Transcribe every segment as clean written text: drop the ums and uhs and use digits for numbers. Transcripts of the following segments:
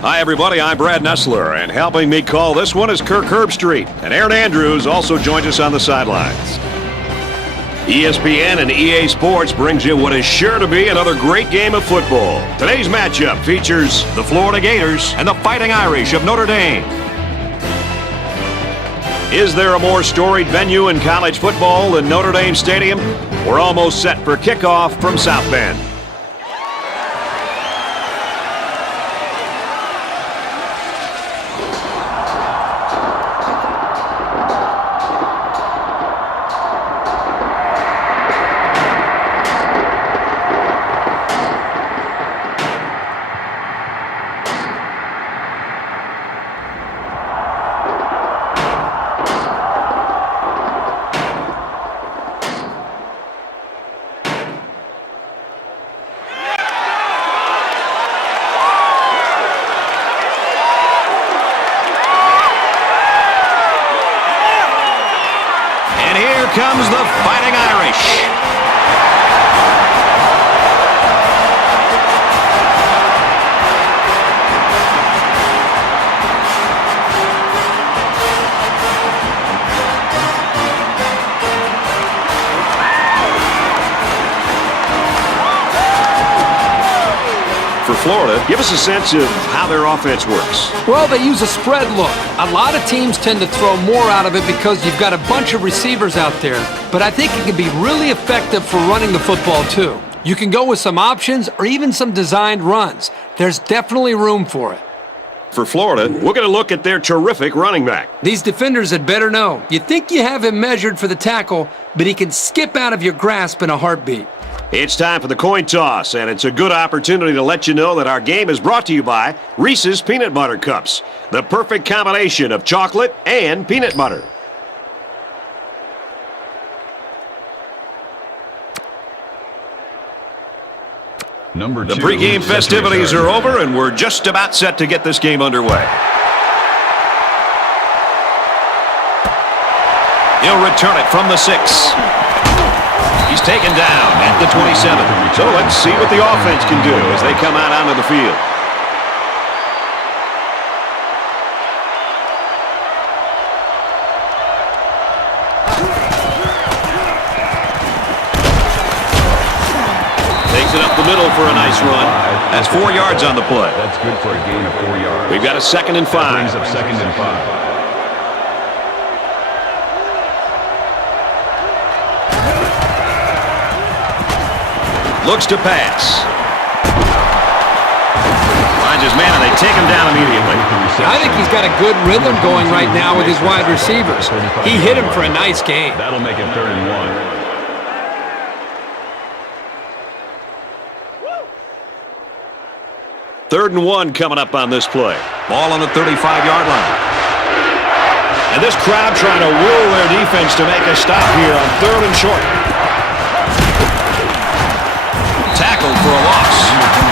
Hi, everybody. I'm Brad Nessler, and helping me call this one is Kirk Herbstreit. And Aaron Andrews also joins us on the sidelines. ESPN and EA Sports brings you what is sure to be another great game of football. Today's matchup features the Floeida Gators and the Fighting Irish of Notre Dame. Is there a more storied venue in college football than Notre Dame Stadium? We're almost set for kickoff from South Bend. Comes the Fighting Irish. For Florida, give us a sense of how their offense works. Well, they use a spread look. A lot of teams tend to throw more out of it because you've got a bunch of receivers out there. But I think it can be really effective for running the football, too. You can go with some options or even some designed runs. There's definitely room for it. For Florida, we're going to look at their terrific running back. These defenders had better know. You think you have him measured for the tackle, but he can skip out of your grasp in a heartbeat. It's time for the coin toss, and it's a good opportunity to let you know that our game is brought to you by Reese's Peanut Butter Cups, the perfect combination of chocolate and peanut butter. The pregame festivities are over, and we're just about set to get this game underway. He'll return it from the 6. He's taken down at the 27. So let's see what the offense can do as they come out onto the field. Takes it up the middle for a nice run. That's 4 yards on the play. That's good for a gain of 4 yards. We've got a 2nd and 5. That brings up 2nd and 5. Looks to pass. Finds his man, and they take him down immediately. I think he's got a good rhythm going right now with his wide receivers. He hit him for a nice gain. That'll make it 3rd and 1. 3rd and 1 coming up on this play. Ball on the 35-yard line. And this crowd trying to will their defense to make a stop here on 3rd and short. Tackled for a loss.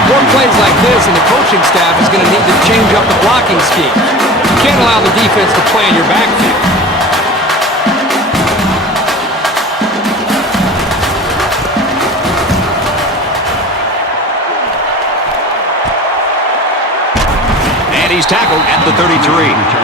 More plays like this, and the coaching staff is going to need to change up the blocking scheme. You can't allow the defense to play in your backfield. And he's tackled at the 33.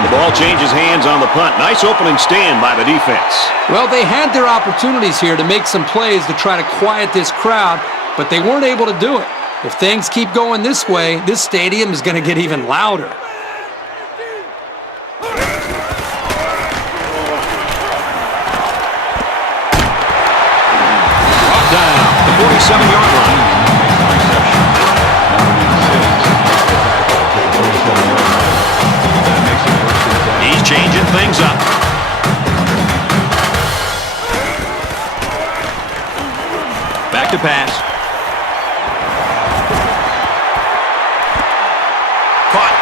The ball changes hands on the punt. Nice opening stand by the defense. Well, they had their opportunities here to make some plays to try to quiet this crowd, but they weren't able to do it. If things keep going this way, this stadium is going to get even louder. Brought down the 47-yard line. He's changing things up. Back to pass. Caught.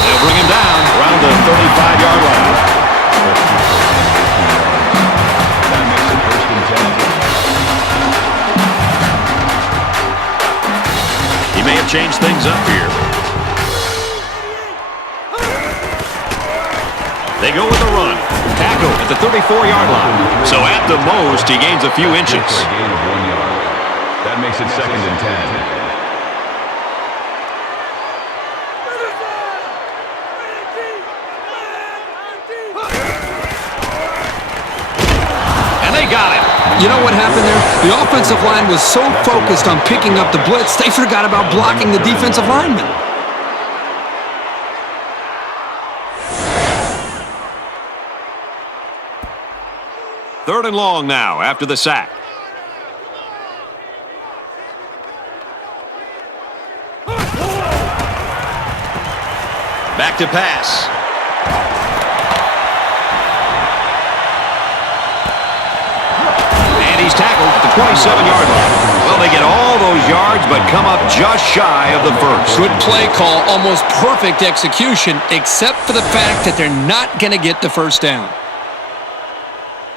They'll bring him down around the 35-yard line. That makes it 1st and 10. He may have changed things up here. They go with a run. Tackle at the 34-yard line. So at the most, he gains a few inches. For a gain of 1 yard. That makes it 2nd and 10. You know what happened there? The offensive line was so focused on picking up the blitz, they forgot about blocking the defensive lineman. Third and long now after the sack. Back to pass. And he's tackled at the 27-yard line. Well, they get all those yards, but come up just shy of the first. Good play call, almost perfect execution, except for the fact that they're not going to get the first down.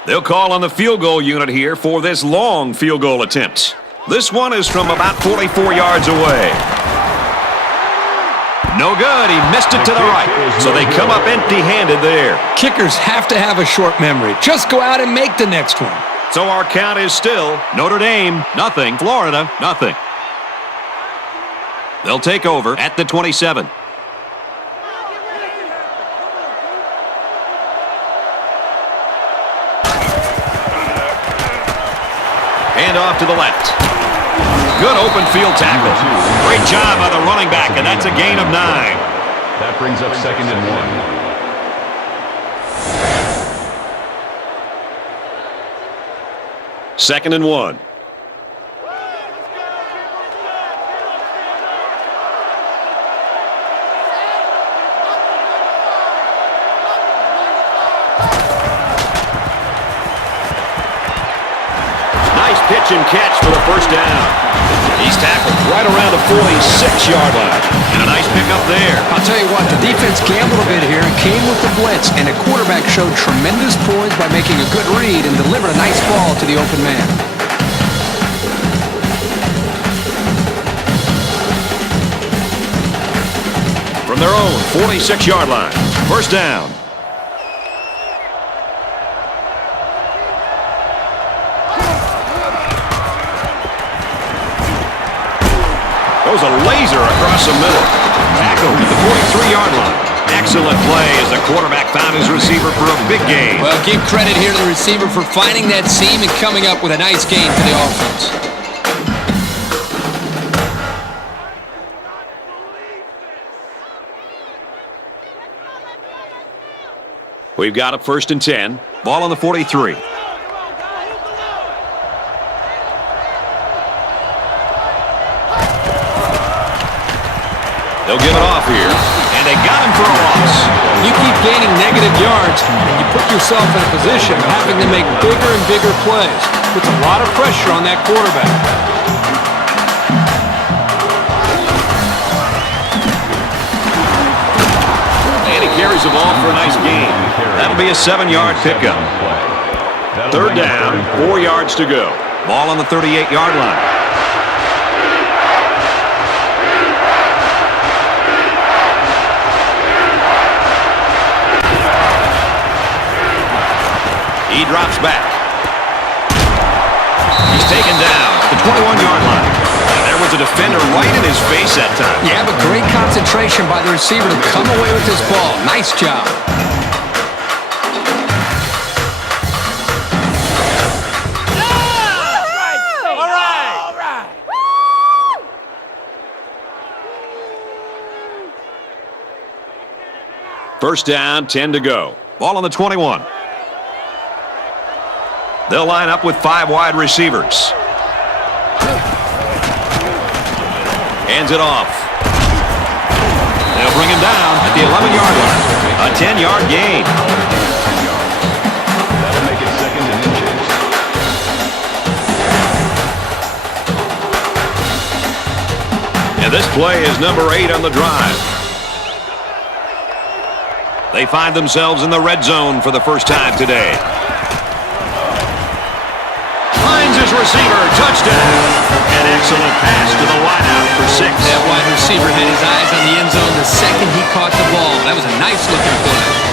They'll call on the field goal unit here for this long field goal attempt. This one is from about 44 yards away. No good. He missed it to the right. So they come up empty-handed there. Kickers have to have a short memory. Just go out and make the next one. So our count is still Notre Dame, nothing. Florida, nothing. They'll take over at the 27. Hand off to the left. Good open field tackle. Great job by the running back, and that's a gain of 9. That brings up 2nd and 1. 2nd and 1. Nice pitch and catch for the first down. He's tackled right around the 46-yard line. And a nice pickup there. I'll tell you what, the defense gambled a bit here and came with the blitz, and the quarterback showed tremendous poise by making a good read and delivered a nice ball to the open man. From their own 46-yard line. First down. Goes a laser across the middle. Tackled at the 43-yard line. Excellent play as the quarterback found his receiver for a big gain. Well, give credit here to the receiver for finding that seam and coming up with a nice gain for the offense. We've got a 1st and 10. Ball on the 43. They'll give it off here, and they got him for a loss. You keep gaining negative yards, and you put yourself in a position of having to make bigger and bigger plays. Puts a lot of pressure on that quarterback. And he carries the ball for a nice gain. That'll be a 7-yard pickup. 3rd down, 4 yards to go. Ball on the 38-yard line. He drops back. He's taken down at the 21-yard line. And there was a defender right in his face that time. Yeah, but great concentration by the receiver to come away with this ball. Nice job. All right. First down, 10 to go. Ball on the 21. They'll line up with 5 wide receivers. Hands it off. They'll bring him down at the 11-yard line. A 10-yard gain. That'll make it 2nd and inches. And this play is number 8 on the drive. They find themselves in the red zone for the first time today. Finds his receiver, touchdown. An excellent pass to the wideout for 6. That wide receiver had his eyes on the end zone the second he caught the ball. That was a nice-looking play.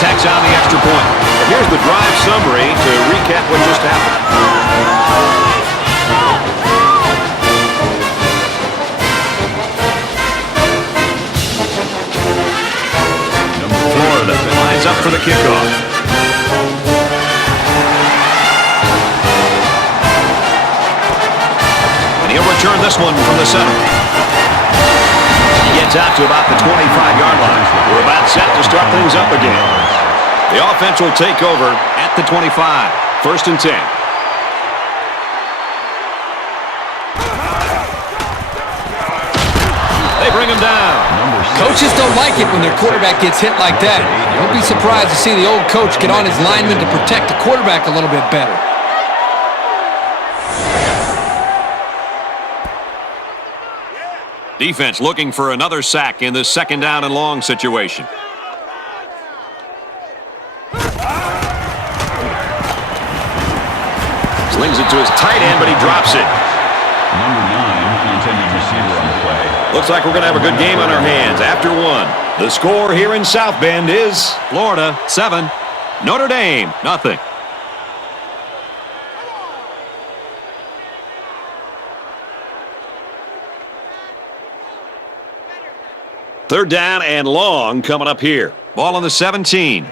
Tacks on the extra point. The Here's the drive summary to recap what just happened. Floeida lines up for the kickoff. And he'll return this one from the center. He gets out to about the 25-yard line. We're about set to start things up again. The offense will take over at the 25. 1st and 10. They bring him down. Coaches don't like it when their quarterback gets hit like that. Don't be surprised to see the old coach get on his lineman to protect the quarterback a little bit better. Defense looking for another sack in this 2nd down and long situation. Slings it to his tight end, but he drops it. Number 9, the intended receiver on the play. Looks like we're going to have a good game on our hands after one. The score here in South Bend is Florida 7, Notre Dame nothing. Third down and long coming up here. Ball on the 17.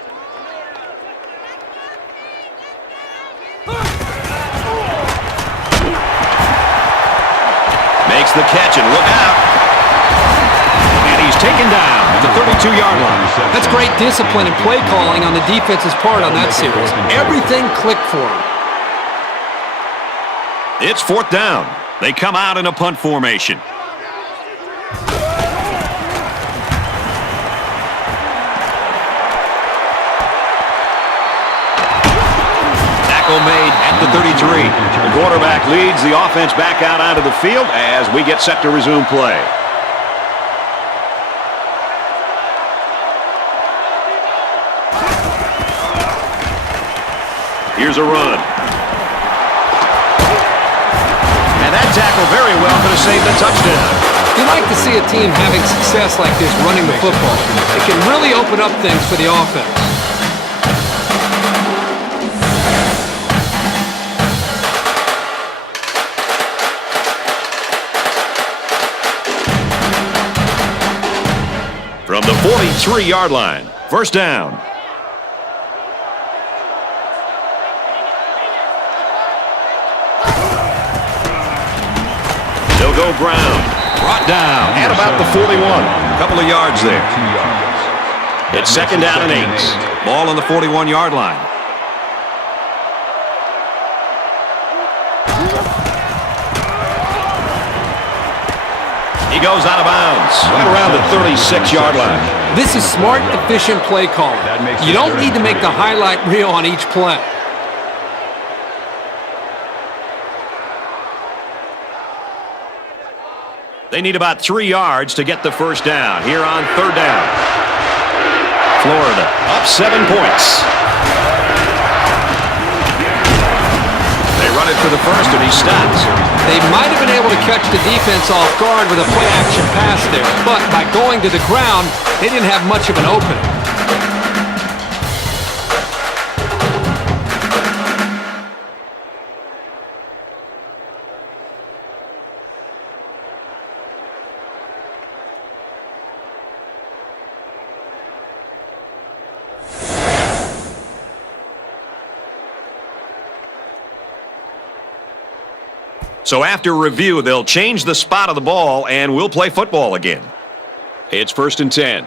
Makes the catch and look out. And he's taken down at the 32-yard line. That's great discipline and play calling on the defense's part on that series. Everything clicked for him. It's 4th down. They come out in a punt formation. Made at the 33. The quarterback leads the offense back out onto the field as we get set to resume play. Here's a run. And that tackle very well could have saved the touchdown. You like to see a team having success like this running the football. It can really open up things for the offense. From the 43-yard line, 1st down. They'll go Brown. Brought down at about the 41. A couple of yards there. It's 2nd down and 8. Ball on the 41-yard line. He goes out of bounds, right around the 36-yard line. This is smart, efficient play calling. You don't need to make the highlight reel on each play. They need about 3 yards to get the 1st down here on 3rd down. Floeida up 7 points. They run it for the 1st, and he stops. They might have been able to catch the defense off guard with a play-action pass there, but by going to the ground, they didn't have much of an opening. So after review, they'll change the spot of the ball, and we'll play football again. It's 1st and 10.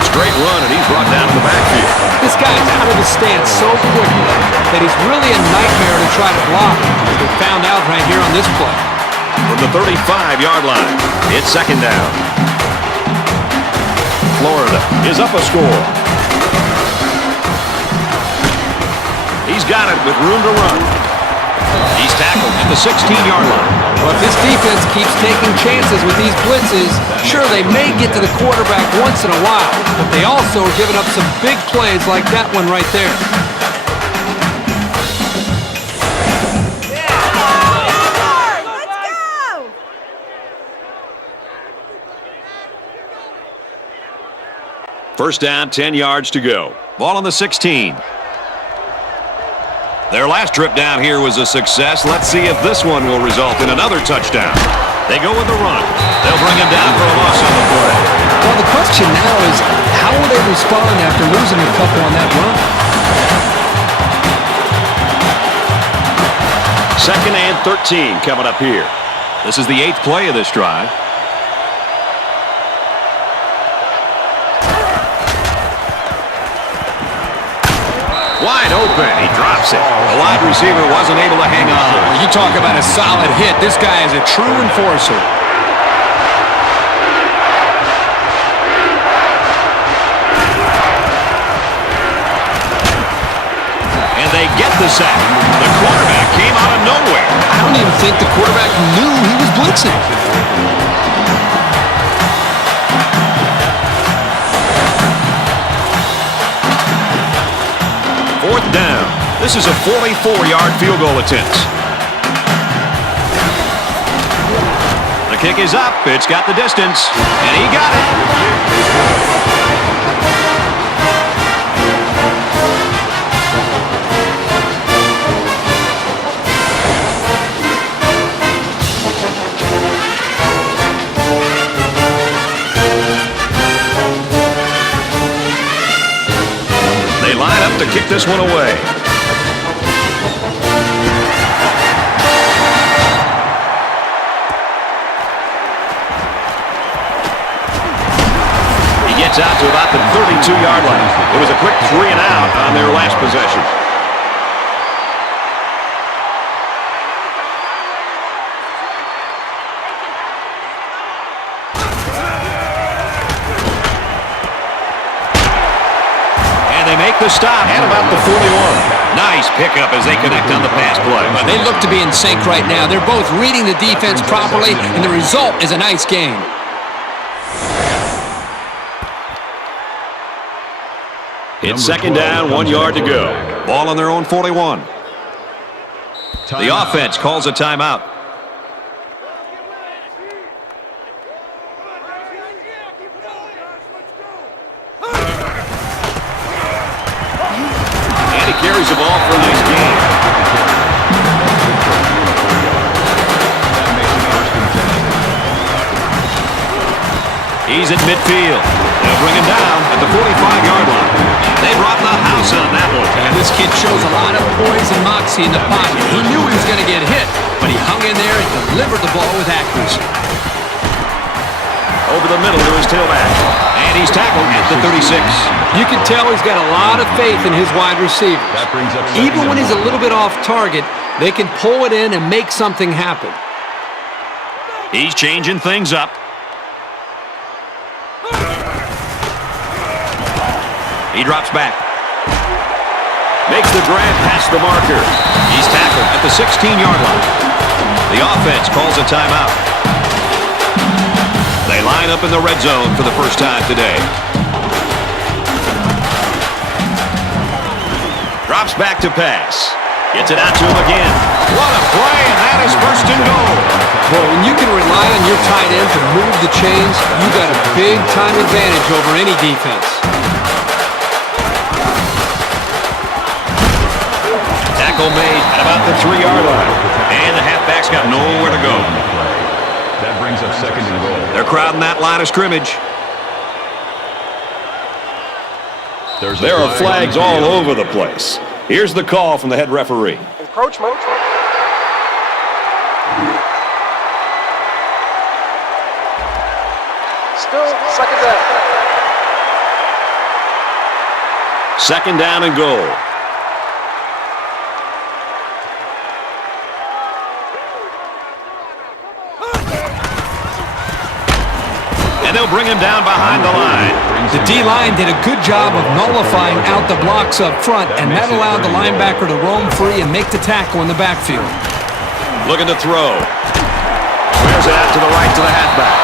Straight run, and he's brought down to the backfield. This guy's out of his stance so quickly that he's really a nightmare to try to block. We found out right here on this play. From the 35-yard line, it's 2nd down. Floeida is up a score. He's got it with room to run. He's tackled at the 16-yard line. Well, if this defense keeps taking chances with these blitzes, sure, they may get to the quarterback once in a while, but they also are giving up some big plays like that one right there. First down, 10 yards to go. Ball on the 16. Their last trip down here was a success. Let's see if this one will result in another touchdown. They go with the run. They'll bring him down for a loss on the play. Well, the question now is, how will they respond after losing a couple on that run? Second and 13 coming up here. This is the 8th play of this drive. Wide open. He drops it. The wide receiver wasn't able to hang on. Well, you talk about a solid hit. This guy is a true enforcer. And they get the sack. The quarterback came out of nowhere. I don't even think the quarterback knew he was blitzing. Fourth down. This is a 44-yard field goal attempt. The kick is up. It's got the distance. And he got it. They line up to kick this one away. Gets out to about the 32-yard line. It was a quick 3 and out on their last possession. And they make the stop at about the 41. Nice pickup as they connect on the pass play. But they look to be in sync right now. They're both reading the defense properly, and the result is a nice game. It's second down, 1 yard to go. Ball on their own 41. The offense calls a timeout. And he carries the ball for a nice gain. He's at midfield. They'll bring him down at the 45-yard line. They brought the house on that one. And this kid shows a lot of poise and moxie in the pocket. He knew he was going to get hit, but he hung in there and delivered the ball with accuracy. Over the middle to his tailback. And he's tackled at the 36. You can tell he's got a lot of faith in his wide receivers. Even when he's a little bit off target, they can pull it in and make something happen. He's changing things up. He drops back. Makes the grab past the marker. He's tackled at the 16-yard line. The offense calls a timeout. They line up in the red zone for the first time today. Drops back to pass. Gets it out to him again. What a play, and that is first and goal. Well, when you can rely on your tight end to move the chains, you got a big-time advantage over any defense. Tackle made at about the 3-yard line. And the halfback's got nowhere to go. That brings up second and goal. They're crowding that line of scrimmage. There are flags all over the place. Here's the call from the head referee. Encroachment. Still second down. Second down and goal. And they'll bring him down behind the line. The D-line did a good job of nullifying out the blocks up front, and that allowed the linebacker to roam free and make the tackle in the backfield. Looking to throw. Squares it out to the right to the halfback.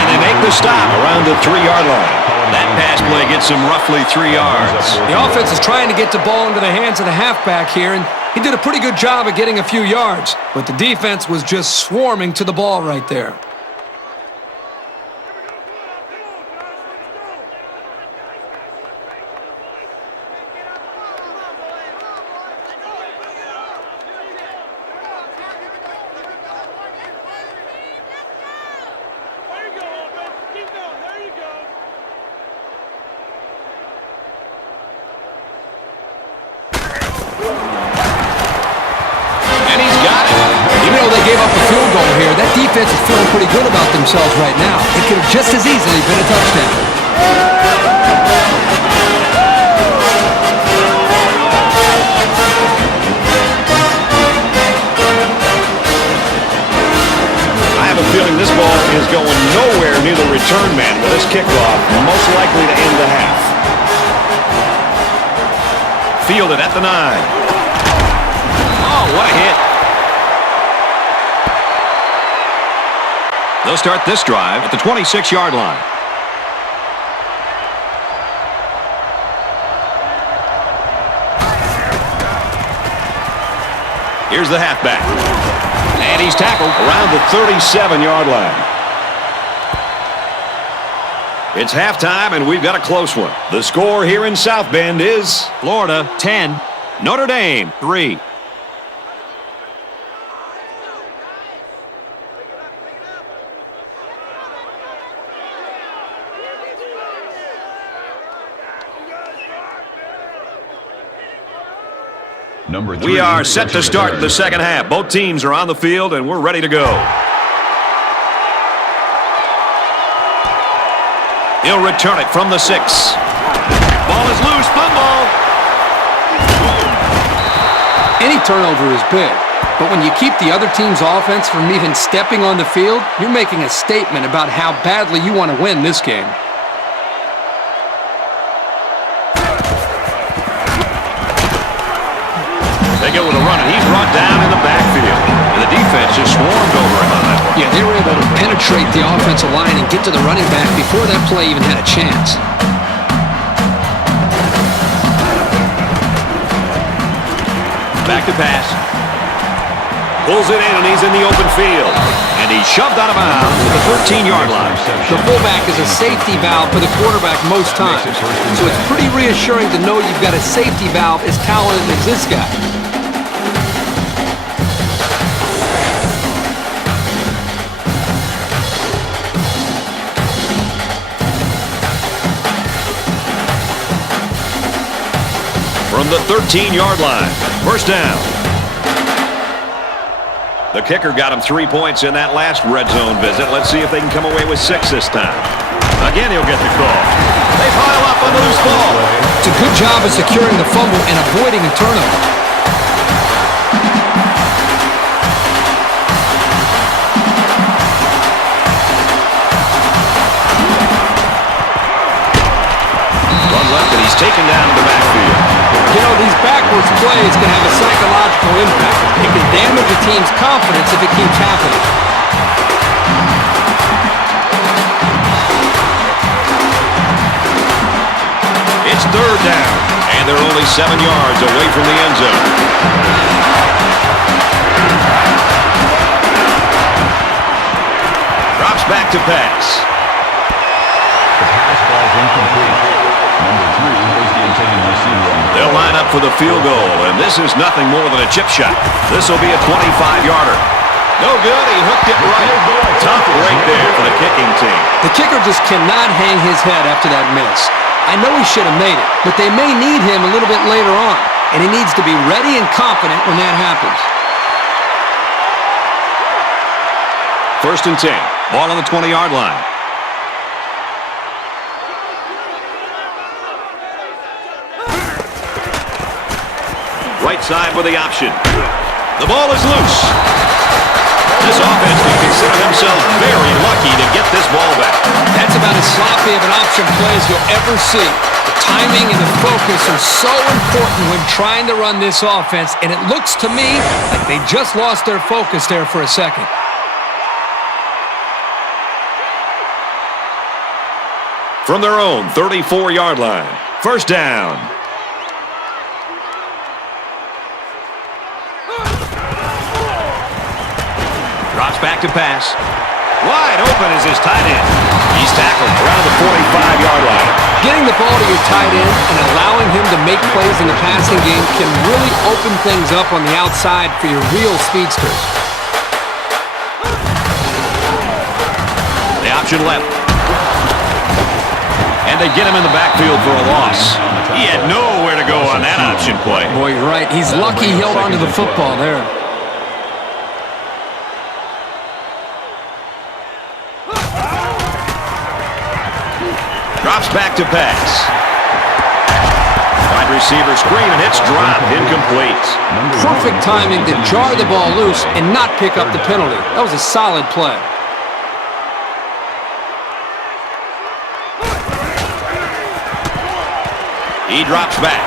And they make the stop around the 3-yard line. That pass play gets him roughly 3 yards. The offense is trying to get the ball into the hands of the halfback here, and he did a pretty good job of getting a few yards. But the defense was just swarming to the ball right there. defense is feeling pretty good about themselves right now. It could have just as easily been a touchdown. I have a feeling this ball is going nowhere near the return man with this kickoff, most likely to end the half. Fielded at the 9. Oh, what a hit. They'll start this drive at the 26-yard line. Here's the halfback. And he's tackled around the 37-yard line. It's halftime, and we've got a close one. The score here in South Bend is Florida 10, Notre Dame 3. Number 3. We are set to start the second half. Both teams are on the field, and we're ready to go. He'll return it from the 6. Ball is loose. Fumble. Any turnover is big, but when you keep the other team's offense from even stepping on the field, you're making a statement about how badly you want to win this game. They go with a run, and he's brought down in the backfield. And the defense just swarmed over him on that one. Yeah, they were able to penetrate the offensive line and get to the running back before that play even had a chance. Back to pass. Pulls it in, and he's in the open field. And he's shoved out of bounds at the 13-yard line. The fullback is a safety valve for the quarterback most times. So it's pretty reassuring to know you've got a safety valve as talented as this guy. From the 13-yard line, first down. The kicker got him 3 points in that last red zone visit. Let's see if they can come away with 6 this time. Again, he'll get the call. They pile up on the loose ball. It's a good job of securing the fumble and avoiding a turnover. Run left, and he's taken down in the backfield. You know, these backwards plays can have a psychological impact. It can damage a team's confidence if it keeps happening. It's third down, and they're only 7 yards away from the end zone. Drops back to pass. The pass ball is incomplete. Number 3 is the intended receiver on the They'll line up for the field goal, and this is nothing more than a chip shot. This will be a 25-yarder. No good. He hooked it right. Tough break there for the kicking team. The kicker just cannot hang his head after that miss. I know he should have made it, but they may need him a little bit later on, and he needs to be ready and confident when that happens. First and 10. Ball on the 20-yard line. Right side with the option. The ball is loose. This offense can consider themselves very lucky to get this ball back. That's about as sloppy of an option play as you'll ever see. The timing and the focus are so important when trying to run this offense, and it looks to me like they just lost their focus there for a second. From their own 34-yard line. First down. Drops back to pass. Wide open is his tight end. He's tackled around the 45-yard line. Getting the ball to your tight end and allowing him to make plays in the passing game can really open things up on the outside for your real speedsters. The option left. And they get him in the backfield for a loss. He had nowhere to go on that option play. Boy, you're right. He's lucky he held onto the football there. Drops back to pass. Wide receiver screen, and it's dropped. Incomplete. Perfect timing to jar the ball loose and not pick up the penalty. That was a solid play. He drops back.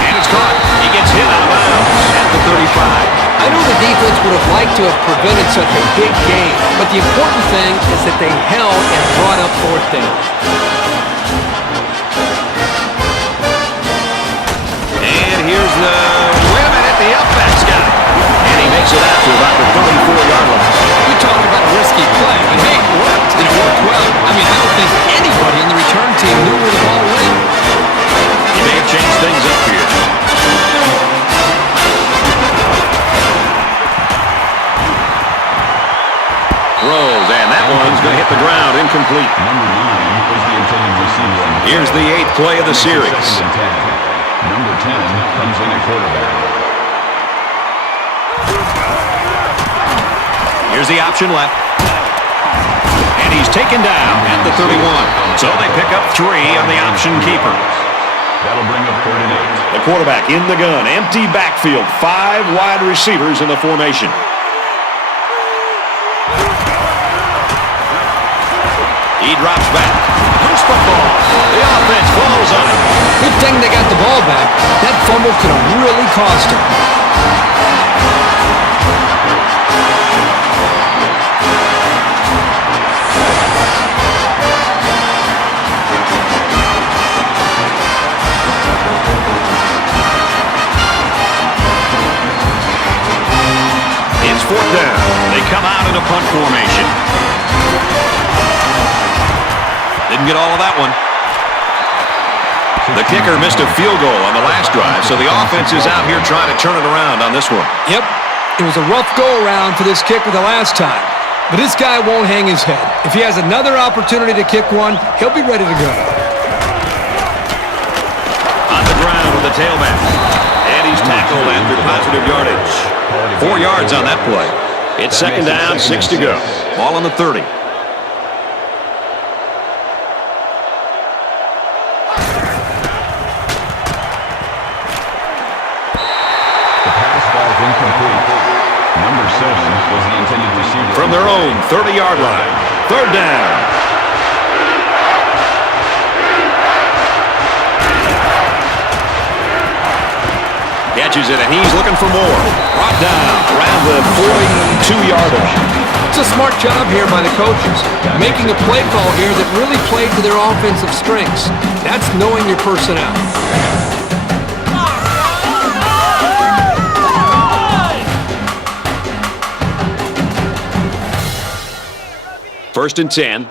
And it's caught. He gets hit out of bounds at the 35. I know the defense would have liked to have prevented such a big gain, but the important thing is that they held and brought up fourth down. And here's the... Wait a minute, the upback's got it. And he makes it out to about the 34-yard line. You talk about a risky play, but hey, it worked, and it worked well. I mean, I don't think anybody in the return team knew where the ball went. He may have changed things up here. Throws, and that one's going to hit the ground, incomplete. Number 9 was the intended receiver. Here's the 8th play of the series. Number 10 comes in at quarterback. Here's the option left. And he's taken down at the 31. So they pick up 3 on the option keeper. That'll bring up 3rd and 8. The quarterback in the gun. Empty backfield. 5 wide receivers in the formation. He drops back. Loose football. The offense falls on him. Good thing they got the ball back. That fumble could have really cost him. It's 4th down. They come out in a punt formation. Didn't get all of that one. The kicker missed a field goal on the last drive, so the offense is out here trying to turn it around on this one. Yep, it was a rough go-around for this kicker the last time. But this guy won't hang his head. If he has another opportunity to kick one, he'll be ready to go. On the ground with the tailback. And he's tackled after positive yardage. 4 yards on that play. It's 2nd down, 6 to go. Ball on the 30. Number 7 was the intended receiver. From their own 30-yard line. 3rd down. Catches it, and he's looking for more. Brought down around the 42-yard line. It's a smart job here by the coaches, making a play call here that really played to their offensive strengths. That's knowing your personnel. First and 10.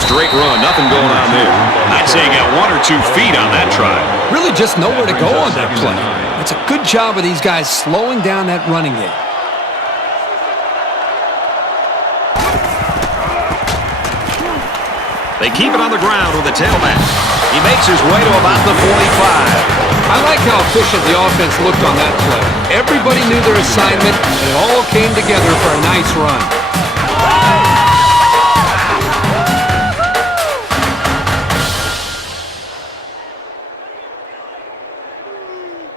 Straight run, nothing going on there. I'd say he got 1 or 2 feet on that try. Really just nowhere to go on that play. It's a good job of these guys slowing down that running game. They keep it on the ground with the tailback. He makes his way to about the 45. I like how efficient the offense looked on that play. Everybody knew their assignment, and it all came together for a nice run.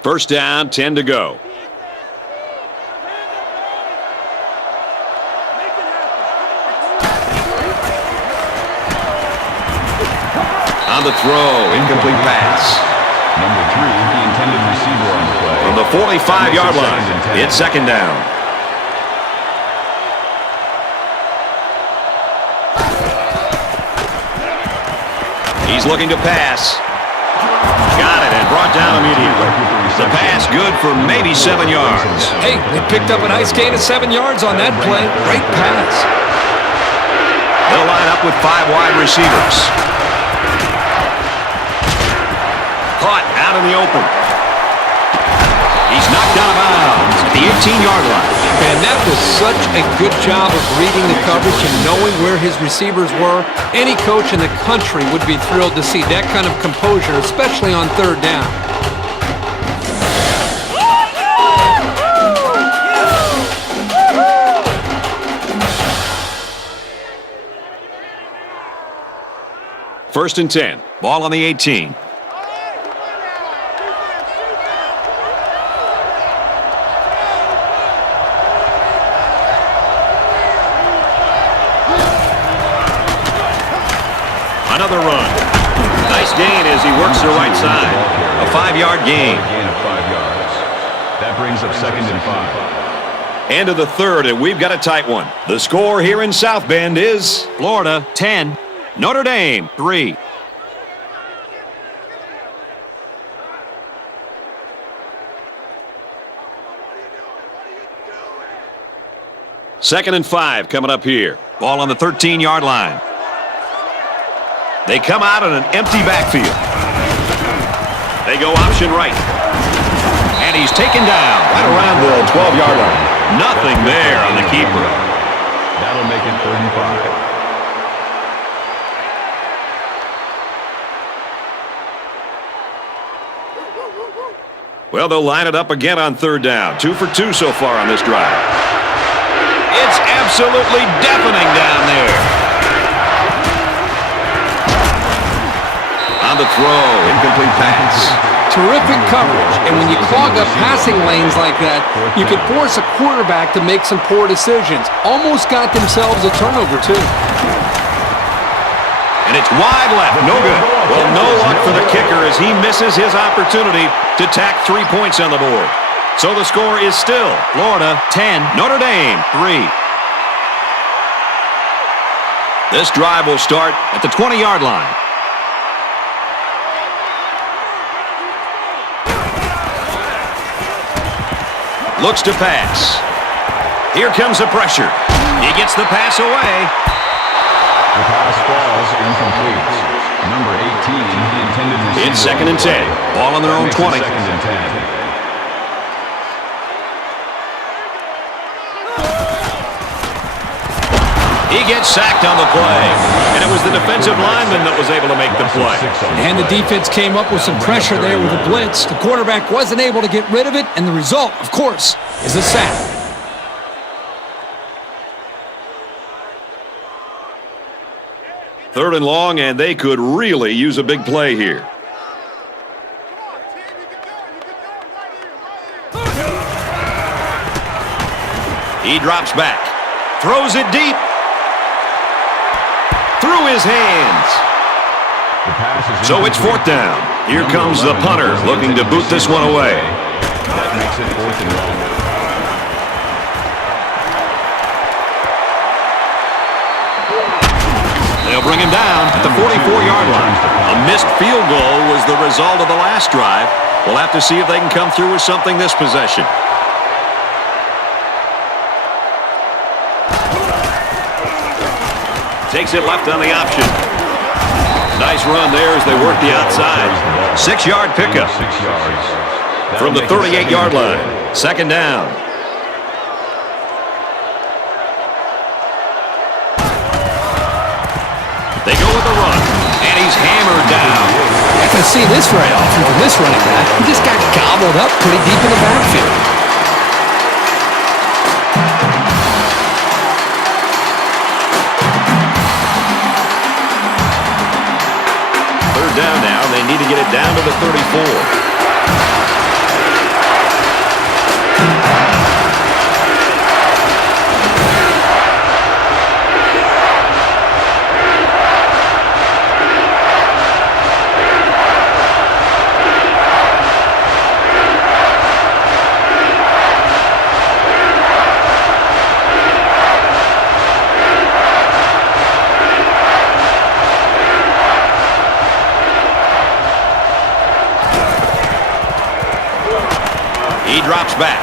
First down, 10 to go. On the throw, incomplete pass. Number 3, the intended receiver on the play. From the 45-yard line, it's 2nd down. He's looking to pass. Got it and brought down immediately. The pass good for maybe 7 yards. Hey, they picked up a nice gain of 7 yards on that play. Great pass. They'll line up with 5 wide receivers. Caught out in the open. He's knocked out of bounds at the 18-yard line. Man, that was such a good job of reading the coverage and knowing where his receivers were. Any coach in the country would be thrilled to see that kind of composure, especially on third down. First and 10. Ball on the 18. Another run. Nice gain as he works the right side. A 5-yard gain. Gain of 5 yards. That brings up 2nd and 5. End of the third, and we've got a tight one. The score here in South Bend is Florida 10, Notre Dame 3. Second and 5 coming up here. ball on the 13-yard line. They come out in an empty backfield. They go option right. And he's taken down right around the 12-yard line. Nothing there on the keeper. That'll make it 3rd and 5. Well, they'll line it up again on third down. 2 for 2 so far on this drive. It's absolutely deafening down there. On the throw, incomplete pass. Terrific coverage, and when you clog up passing lanes like that, you can force a quarterback to make some poor decisions. Almost got themselves a turnover, too. And it's wide left, no good. Well, no luck for the kicker as he misses his opportunity to tack 3 points on the board. So the score is still Florida 10, Notre Dame 3. This drive will start at the 20-yard line. Looks to pass. Here comes the pressure. He gets the pass away. The pass falls incomplete. Number 18 intended to... It's 2nd and 10. Ball on their own 20. 2nd and 10. He gets sacked on the play. And it was the defensive lineman that was able to make the play. And the defense came up with some pressure there with a blitz. The quarterback wasn't able to get rid of it, and the result, of course, is a sack. Third and long, and they could really use a big play here. He drops back. Throws it deep. Through his hands. So it's 4th down. Here comes the punter looking to boot this one away. That makes it 4th and long. They'll bring him down at the 44-yard line. A missed field goal was the result of the last drive. We'll have to see if they can come through with something this possession. Takes it left on the option. Nice run there as they work the outside. 6-yard pickup 6 yards. from the 38-yard line. 2nd down. They go with the run, and he's hammered down. Not going to see this very often from this running back. He just got gobbled up pretty deep in the backfield. Down now. They need to get it down to the 34. He drops back.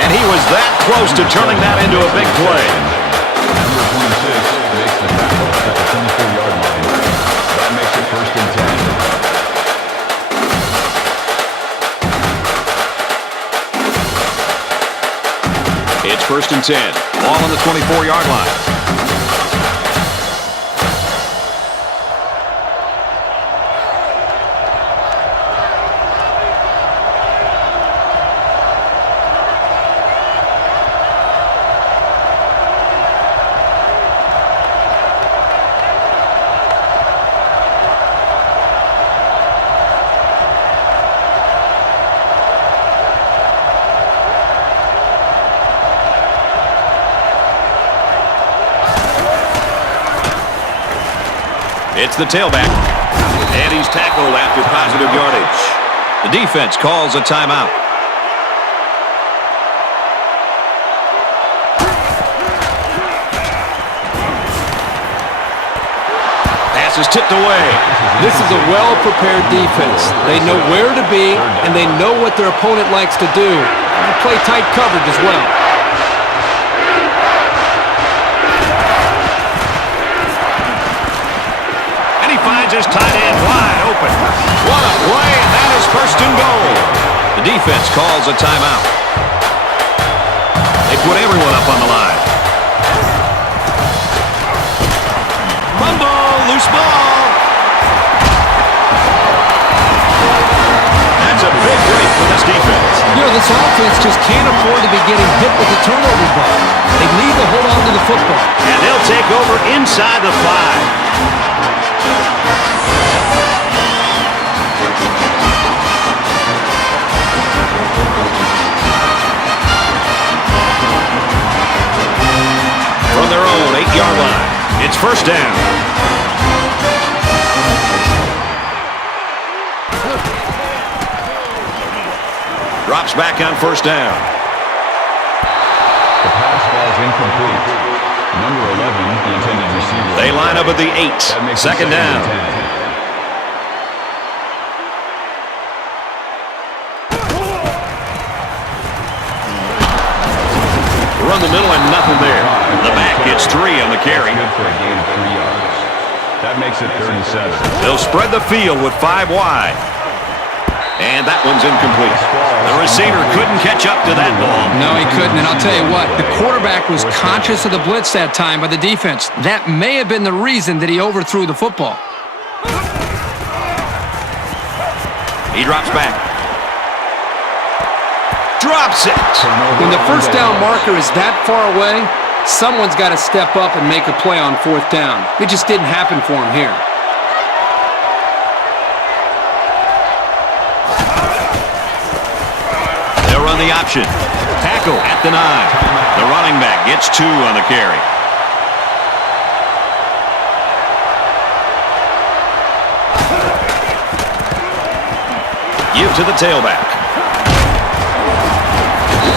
And he was that close to turning that into a big play. Number 26 makes the tackle at the 24-yard line. That makes it 1st and 10. first and 10. Ball on the 24-yard line. It's the tailback, and he's tackled after positive yardage. The defense calls a timeout. Pass is tipped away. This is a well-prepared defense. They know where to be, and they know what their opponent likes to do. They play tight coverage as well. Finds his tight end wide open. What a play, and that is first and goal. The defense calls a timeout. They put everyone up on the line. Fumble, loose ball. That's a big break for this defense. You know, this offense just can't afford to be getting hit with the turnover ball. They need to hold on to the football. And they'll take over inside the 5. From their own 8-yard line, it's first down. Drops back on first down. The pass ball is incomplete. Number 11, the intended receiver. They line up at the 8. Second down. Run the middle and nothing there. The back gets 3 on the carry. Good for a gain of 3 yards. That makes it 37. They'll spread the field with 5 wide. And that one's incomplete. The receiver couldn't catch up to that ball. No, he couldn't. And I'll tell you what, the quarterback was conscious of the blitz that time by the defense. That may have been the reason that he overthrew the football. He drops back. Drops it. When the first down marker is that far away, someone's got to step up and make a play on fourth down. It just didn't happen for him here. They'll run the option. Tackle at the 9. The running back gets 2 on the carry. Give to the tailback.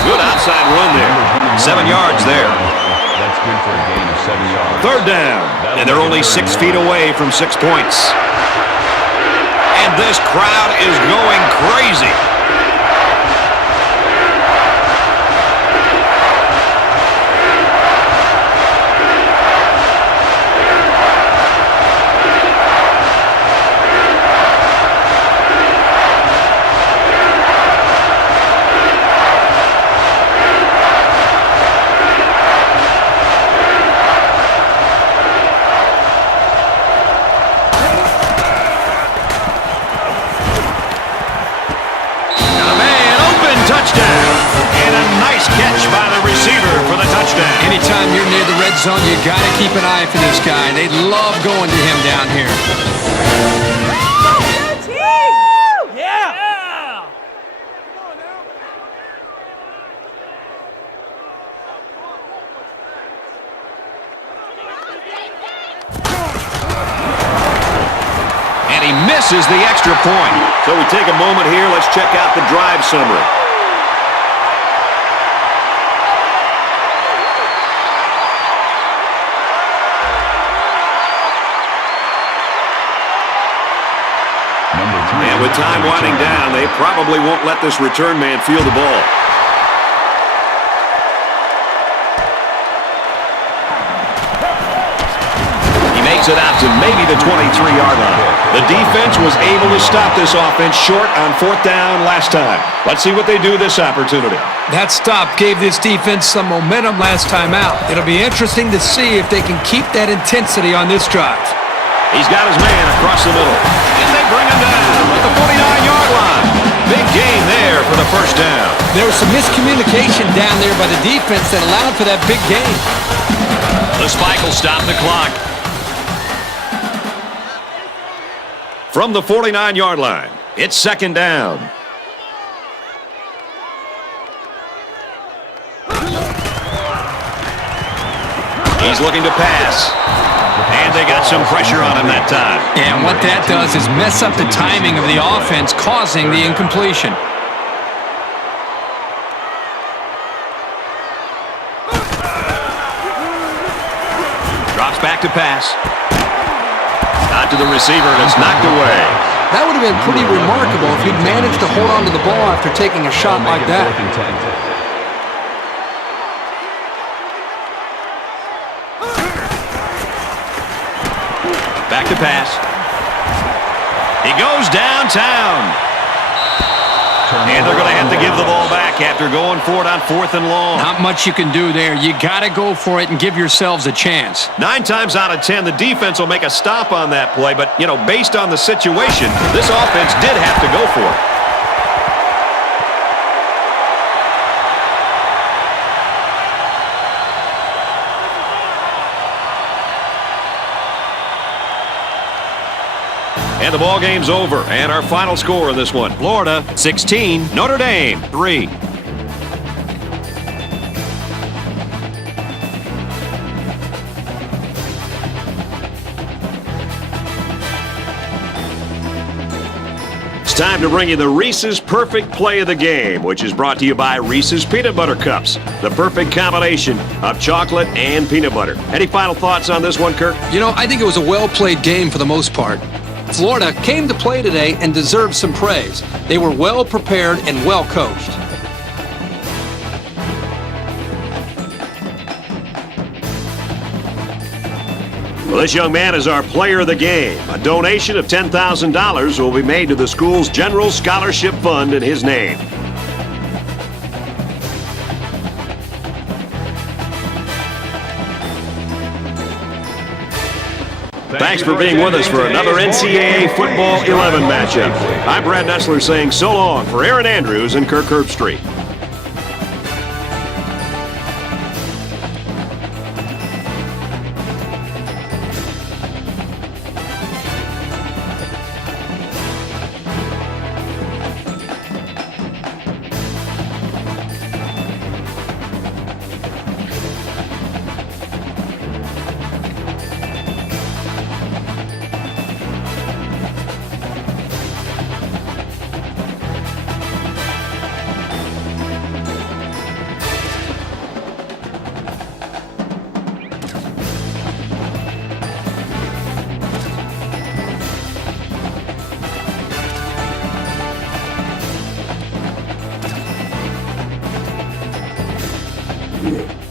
Good outside run there. 7 yards there. That's good for a gain of 7 yards. Third down. And they're only 6 feet away from 6 points. And this crowd is going crazy. Anytime you're near the red zone, you got to keep an eye for this guy. They love going to him down here. Yeah! And he misses the extra point. So we take a moment here. Let's check out the drive summary. And with time winding down, they probably won't let this return man field the ball. He makes it out to maybe the 23-yard line. The defense was able to stop this offense short on 4th down last time. Let's see what they do this opportunity. That stop gave this defense some momentum last time out. It'll be interesting to see if they can keep that intensity on this drive. He's got his man across the middle. And they bring him down at the 49-yard line. Big gain there for the first down. There was some miscommunication down there by the defense that allowed for that big gain. The spike will stop the clock. From the 49-yard line, it's 2nd down. He's looking to pass. And they got some pressure on him that time. And what that does is mess up the timing of the offense, causing the incompletion. Drops back to pass. Not to the receiver, and it's knocked away. That would have been pretty remarkable if he'd managed to hold on to the ball after taking a shot like that. Back to pass. He goes downtown. And they're going to have to give the ball back after going for it on 4th and long. Not much you can do there. You got to go for it and give yourselves a chance. 9 times out of 10, the defense will make a stop on that play. But, you know, based on the situation, this offense did have to go for it. And the ball game's over. And our final score in this one, Florida 16, Notre Dame 3. It's time to bring you the Reese's Perfect Play of the Game, which is brought to you by Reese's Peanut Butter Cups, the perfect combination of chocolate and peanut butter. Any final thoughts on this one, Kirk? You know, I think it was a well-played game for the most part. Florida came to play today and deserved some praise. They were well prepared and well coached. Well, this young man is our player of the game. A donation of $10,000 will be made to the school's General Scholarship Fund in his name. Thanks for being with us for another NCAA Football 11 matchup. I'm Brad Nessler saying so long for Aaron Andrews and Kirk Herbstreit. Yeah.